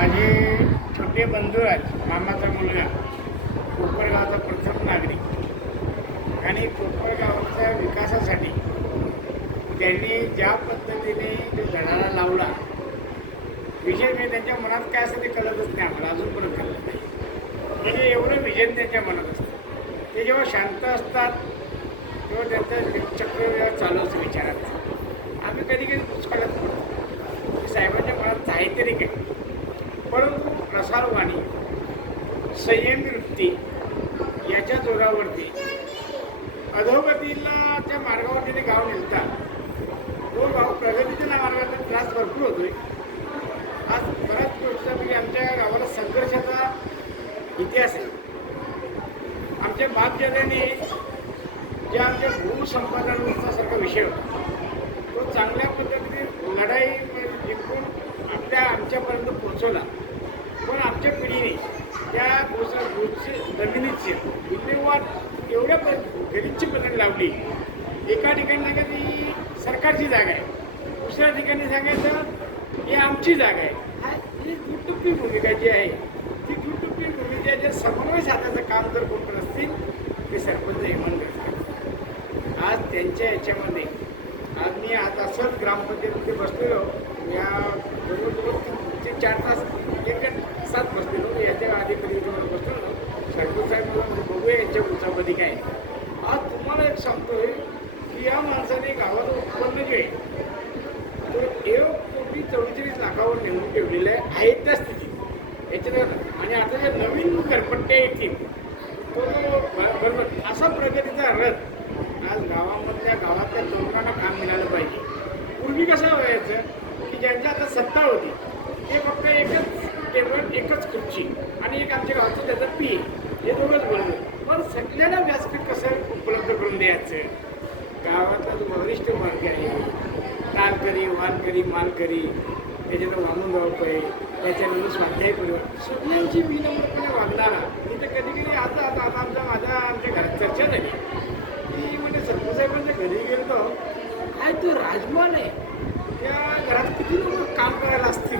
माझे छोटे बंधू आहेत मामाचा मुलगा कोपरगावचा प्रथम नागरिक. आणि कोपरगावच्या विकासासाठी त्यांनी ज्या पद्धतीने ते धडाला लावला विजय म्हणजे त्यांच्या मनात काय असतं ते कळतच नाही आम्हाला अजूनपर्यंत कळत नाही. म्हणजे एवढं विजन त्यांच्या मनात असतं. ते जेव्हा शांत असतात तेव्हा त्यांचं चक्रव्यूह चालू असतं विचारात. आम्ही कधी कधी पुष्कळात पडतो. साहेबांच्या मनात आहे काय. परंतु प्रसारवाणी संयमी वृत्ती याच्या जोरावरती अधोगतीला त्या मार्गावरती ते गाव नेलतात तो गाव प्रगतीच्या मार्गाचा त्रास भरपूर होतोय. आज बऱ्याच गोष्टी आमच्या गावाला संघर्षाचा इतिहास आहे आमच्या बापजाद्याने जे आमच्या भूसंपादनाचा सारखा विषय होता तो चांगल्या पद्धतीने लढाई जिंकून त्या आमच्यापर्यंत पोहोचवला. पण आमच्या पिढीने त्या भूस भूची जमिनीची विल्हेवाट एवढ्या प- गलिच्छ पद्धतीने लावली. एका ठिकाणी नाही का ती सरकारची जागा आहे. दुसऱ्या ठिकाणी सांगायचं ही आमची जागा आहे. ही दुटुप्पी भूमिका जी आहे ती दुटुप्पी भूमिका जर समन्वय साधायचं काम जर कोण करत असतील ते सरपंच हेमंत करतात. आज त्यांच्या याच्यामध्ये आज मी आज असंच ग्रामपंचायतीमध्ये बसलेलो या जवळजवळ ते चार तास एक सात बसलेलो याच्या आधी कधी बसलो बसलेलो सरपंच साहेब मला बघूया यांच्या उंचामध्ये काय आज तुम्हाला एक सांगतोय की या माणसाने गावाचं उत्पन्न जे आहे तर एक कोटी चौवेचाळीस लाखावर नेमून ठेवलेलं आहे त्या स्थितीत. याच्या आणि आता ज्या नवीन घरपट्ट्या येतील तो बरोबर असा प्रगतीचा रथ आज गावामधल्या गावातल्या लोकांना काम मिळालं पाहिजे. पूर्वी कसं व्हायचं की ज्यांच्या आता सत्ता होती ते फक्त एकच टेबल एकच खुर्ची आणि एक आमच्या गावाचं त्याचं पी हे दोघंच बोलतो पण सगळ्यांना व्यासपीठ कसं उपलब्ध करून द्यायचं? गावातला जो वरिष्ठ मार्ग आहे तारकरी वानकरी मानकरी त्याच्यात जाऊ जावपय त्याच्यानंतर स्वाध्याय करू सगळ्यांची विनम्रपणे वागणारा. मी तर कधी कधी आता आता आता आमच्या माझ्या आमच्या घरात चर्चा झाली. की म्हणजे सरपंचसाहेबांच्या घरी गेलो काय तो राजमान आहे? त्या घरात किती लोक काम करायला असतील?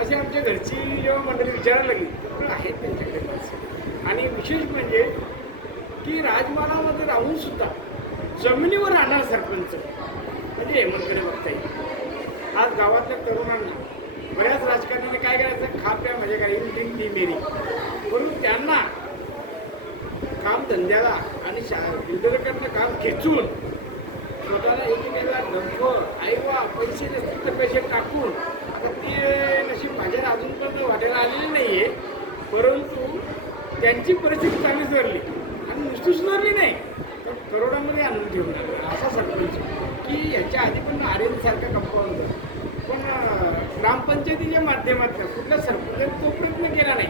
असे आमच्या घरची जेव्हा मंडळी विचारायला लागली तर आहेत त्यांच्याकडे माणसं? आणि विशेष म्हणजे की राजमानामध्ये राहून सुद्धा जमिनीवर राहणार सरपंच म्हणजे हेमंतकडे बघता येईल आज गावातल्या तरुणांना बऱ्याच राजकारण्याने काय करायचं? खाप्या म्हणजे काय इंडिंग ती मेरी म्हणून त्यांना काम धंद्याला आणि शा उद्योजकांना काम खेचून स्वतःला एकेकाला डंप आईवा पैसे नसतील तर पैसे टाकून आता नशीब माझ्या अजूनपर्यंत वाटायला आलेली नाही आहे परंतु त्यांची परिस्थिती चांगली सुधारली. आणि नुसती सुधारली नाही तर करोडामध्ये आणून ठेवून असा सरपंच की याच्या आधी पण आर्यनसारखा कंपाऊंड पण ग्रामपंचायतीच्या माध्यमातून कुठल्या सरपंचाने तो प्रयत्न केला नाही.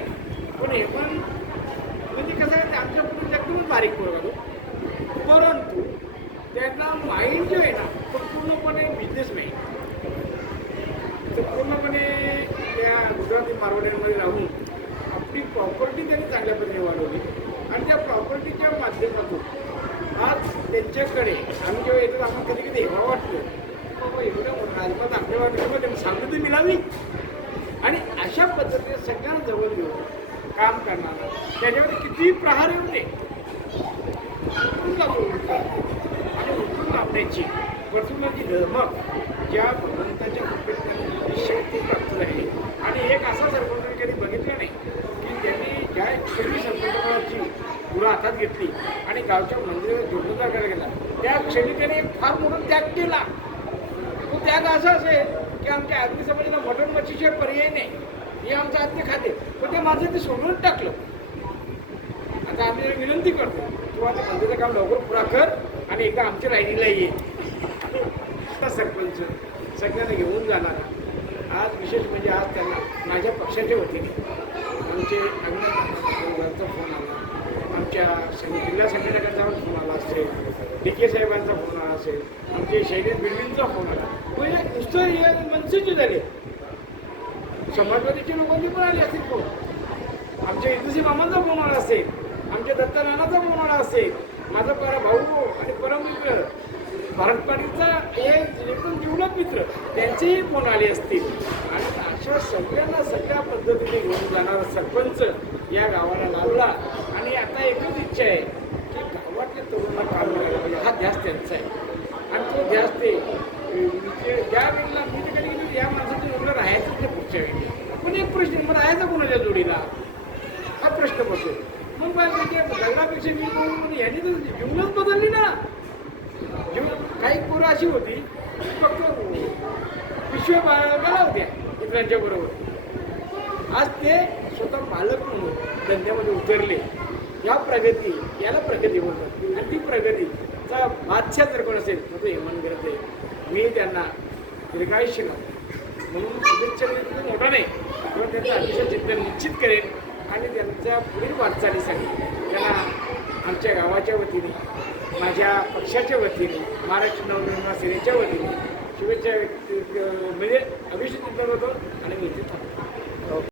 पण हे पण म्हणजे कसं आहे आमच्या पुढे बारीक पोरगा परंतु त्यांना माइंड जो आहे ना तो पूर्णपणे बिझनेस माइंड पूर्णपणे त्या गुजराती मारवाड्यांमध्ये राहून आपली प्रॉपर्टी त्यांनी चांगल्या पद्धतीने वाढवली. आणि त्या प्रॉपर्टीच्या माध्यमातून आज त्यांच्याकडे आम्ही जेव्हा येतो आपण कधी कधी हेवा वाटतो बाबा एवढ्या राजमात आपल्या वाटतं सांगतो मिळावी. आणि अशा पद्धतीने सगळ्यांना जवळ घेऊन काम करणार त्याच्यामध्ये कितीही प्रहार येऊ नये आणि उठून लावण्याची वर्तुळाची धमक ज्या भगवंताच्या कृपेत त्यांना आहे आणि एक असा सरपंच मी कधी बघितला नाही की त्यांनी ज्या क्षणी सरपंचाची पुढं हातात घेतली आणि गावच्या मंदिरात जोडणीचा करायला गेला त्या क्षणी त्याने फार मोठा त्याग केला. तो त्याग असा असेल की आमच्या आदमी समाजाला मटण मच्छीशिवाय पर्याय नाही. हे आमचं आत्ते खाते. पण ते माझं ते सोडूनच टाकलं. आता आम्ही विनंती करतो तू आता मंदिराचं काम लवकर पुरा कर आणि एकदा आमच्या राहिलीला ये. सरपंच सगळ्यांना घेऊन जाणार. आज विशेष म्हणजे आज त्यांना माझ्या पक्षाच्या वतीने आमचे अभिनंदनचा फोन आला. आमच्या जिल्हा संघटकांचा फोन आला असेल. डी के साहेबांचा फोन आला असेल. आमचे शैलेश बिल्डिंगचा फोन आला. म्हणजे नुसतं हे मनसेचे झाले. समाजवादीच्या लोकांनी पण आले असतील फोन. आमच्या इंदुसी मामांचा फोन आला असेल. आमच्या दत्ता नानाचा फोन आला असेल. माझा परा भाऊ आणि परममित्र भारत पाटीलचा एक एकदम जीवलग मित्र त्यांचेही फोन आले असतील. आणि अशा सगळ्यांना सगळ्या पद्धतीने घेऊन जाणारा सरपंच या गावाला लावला आणि आता एकच इच्छा आहे की गावातल्या तरुणांना काम मिळायला पाहिजे. हा ध्यास त्यांचा आहे. आणि तो ध्यास ते ज्या म्हणजे वेळेला मी तिकडे गेलो या माणसाच्या जोडीला राहायचं नाही पुढच्या वेळी. पण एक प्रश्न मग राहायचा कोणाच्या जोडीला? हा प्रश्न बसतो मग काय म्हणजे दगडापेक्षा मी म्हणून म्हणजे यांनी तर जीवनच बदलली ना. काही पोरं अशी होती फक्त विश्व बाळगाला होत्या मित्रांच्या बरोबर. आज ते स्वतः मालक म्हणून धंद्यामध्ये उतरले. या प्रगती याला प्रगती म्हणतात. आणि ती प्रगतीचा बादशाह जर कोण असेल तर तो हेमन करत आहे. मी त्यांना दीर्घायुष्य लावतो म्हणून शुभेच्छा खूप मोठा नाही पण त्यांचं अतिशय चिंतन निश्चित करेन आणि त्यांच्या पुढील वाटचालीसाठी त्यांना आमच्या गावाच्या वतीने माझ्या पक्षाच्या वतीने महाराष्ट्र नवनिर्माण सेनेच्या वतीने शुभेच्छा व्यक्त म्हणजे अभिषेक चिंतन होतो आणि मी इथे थांबतो.